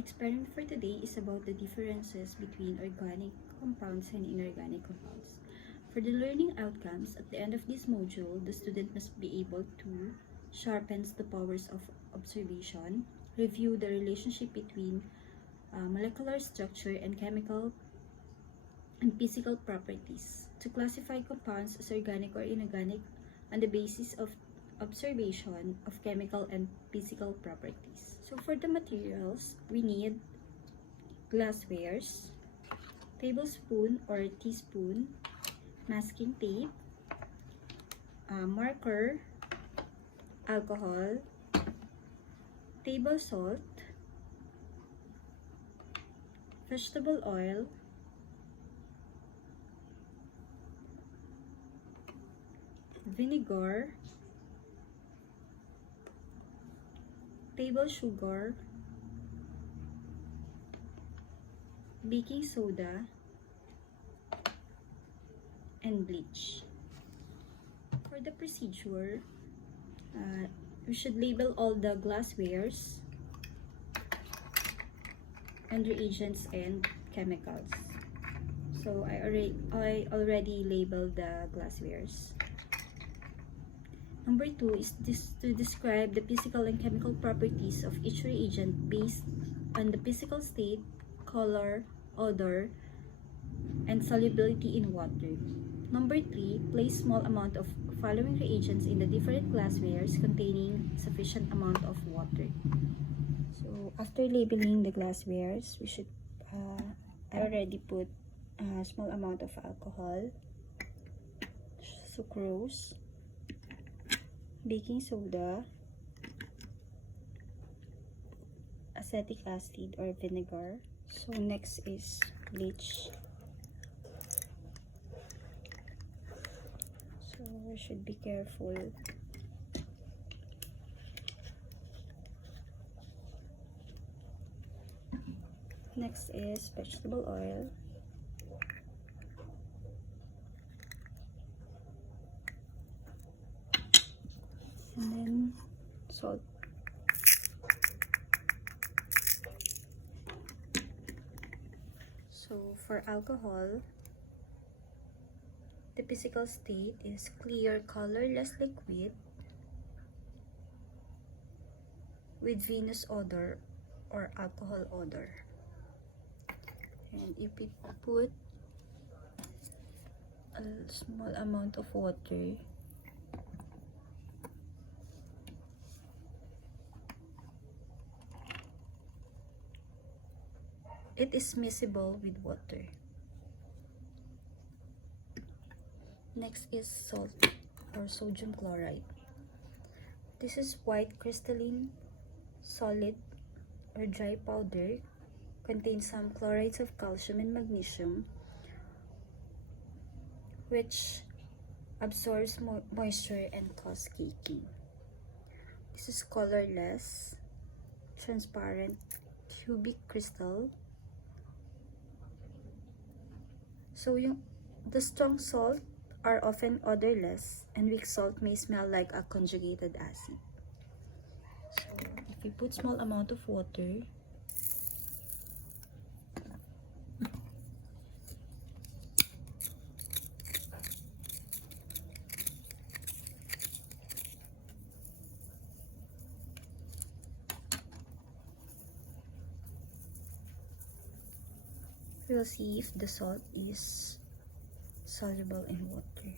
experiment for today is about the differences between organic compounds and inorganic compounds. For the learning outcomes, at the end of this module, the student must be able to sharpen the powers of observation, review the relationship between molecular structure and chemical and physical properties, to classify compounds as organic or inorganic on the basis of observation of chemical and physical properties. So for the materials, we need glasswares, tablespoon or teaspoon, masking tape, marker, alcohol, table salt, vegetable oil, vinegar, table sugar, baking soda, and bleach. For the procedure, we should label all the glasswares and reagents and chemicals. So I already labeled the glasswares. Number 2 is to describe the physical and chemical properties of each reagent based on the physical state, color, odor, and solubility in water. Number 3, place small amount of following reagents in the different glasswares containing sufficient amount of water. So after labeling the glasswares, we should I already put a small amount of alcohol, sucrose, baking soda, acetic acid or vinegar. So next is bleach. So we should be careful. Next is vegetable oil. And then salt. So for alcohol, the physical state is clear, colorless liquid with vinous odor or alcohol odor. And if we put a small amount of water, it is miscible with water. Next is salt or sodium chloride. This is white crystalline solid or dry powder, contains some chlorides of calcium and magnesium, which absorbs moisture and cause caking. This is colorless, transparent, cubic crystal. So the strong salt are often odorless, and weak salt may smell like a conjugated acid. So if we put small amount of water, we'll see if the salt is soluble in water.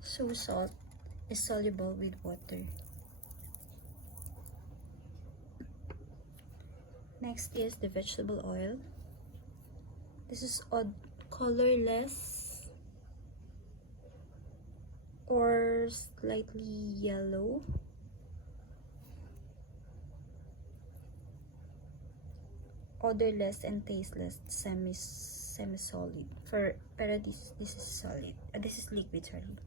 So salt is soluble with water. Next is the vegetable oil. This is colorless or slightly yellow. Odorless and tasteless, semi-solid. Pero this is solid. This is liquid, sorry.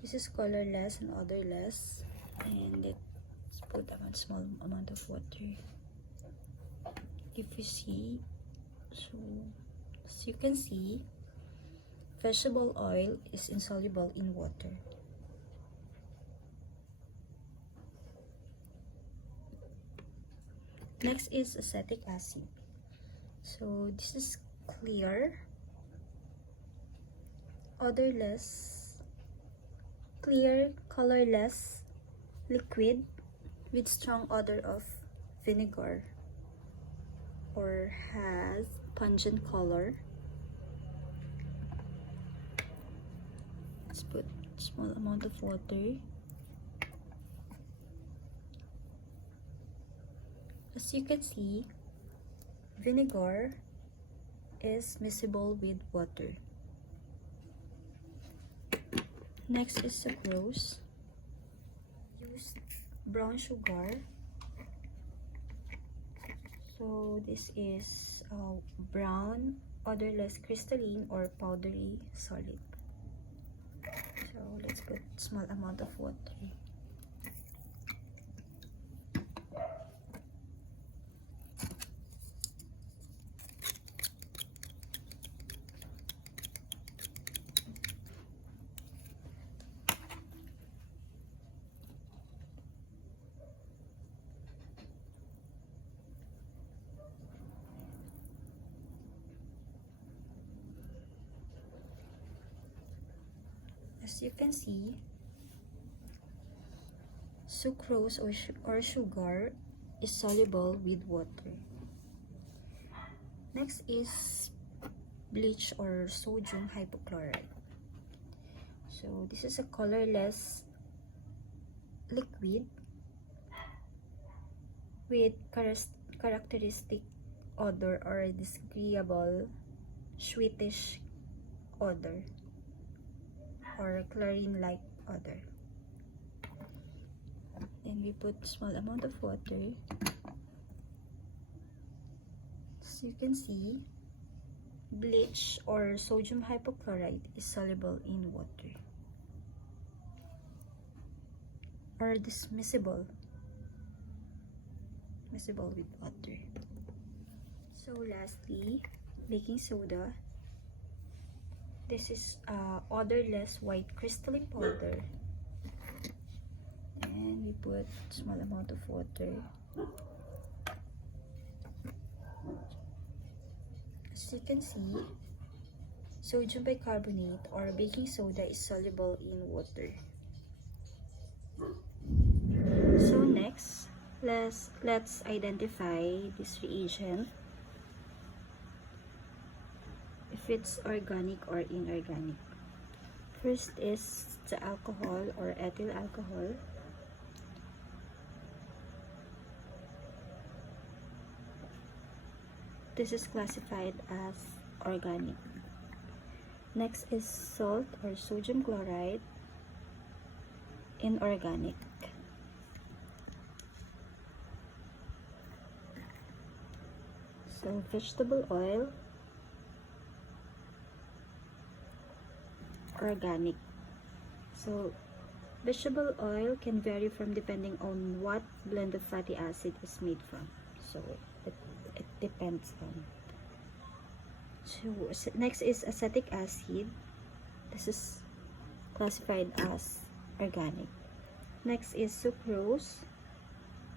This is colorless and odorless. And let's put a small amount of water. If you see, so as you can see, vegetable oil is insoluble in water. Next is acetic acid. So this is clear, odorless, clear, colorless liquid with strong odor of vinegar or has pungent color. Let's put a small amount of water. As you can see, vinegar is miscible with water. Next is sucrose. Use brown sugar. So this is brown, odorless, crystalline, or powdery solid. So let's put a small amount of water. As you can see, sucrose or sugar is soluble with water. Next is bleach or sodium hypochlorite. So this is a colorless liquid with characteristic odor or disagreeable sweetish odor or chlorine-like odor. Then we put small amount of water. As you can see, bleach or sodium hypochlorite is soluble in water or miscible with water. So lastly, baking soda. This is odorless white crystalline powder, and we put small amount of water. As you can see, sodium bicarbonate or baking soda is soluble in water. So next, let's identify this reagent, if it's organic or inorganic. First is the alcohol or ethyl alcohol. This is classified as organic. Next is salt or sodium chloride, inorganic. So vegetable oil, organic. So vegetable oil can vary from depending on what blend of fatty acid is made from. So it depends on. So next is acetic acid. This is classified as organic. Next is sucrose,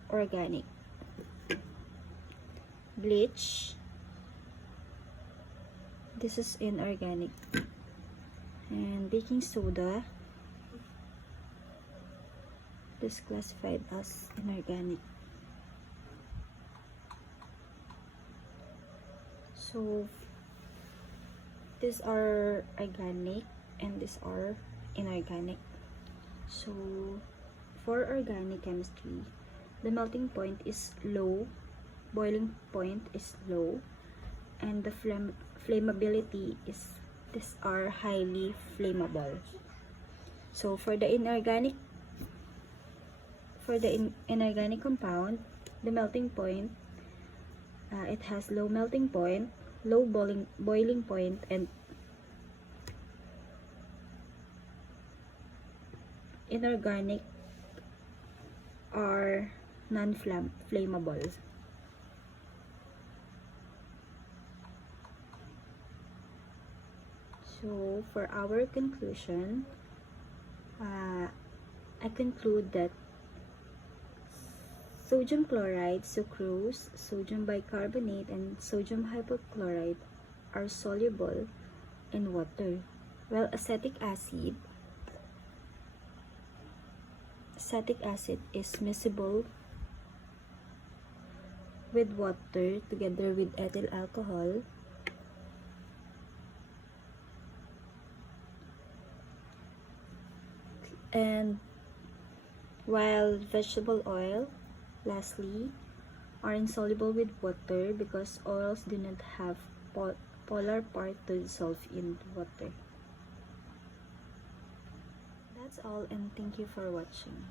organic. Bleach, this is inorganic. And baking soda, this is classified as inorganic. So these are organic and these are inorganic. So for organic chemistry, the melting point is low, boiling point is low, and the flammability is, these are highly flammable. So for the inorganic compound, the melting point, it has low melting point, low boiling point, and inorganic are non-flammable. So for our conclusion, I conclude that sodium chloride, sucrose, sodium bicarbonate, and sodium hypochlorite are soluble in water, while acetic acid is miscible with water together with ethyl alcohol, and while vegetable oil, lastly, are insoluble with water because oils do not have polar part to dissolve in water. That's all, and thank you for watching.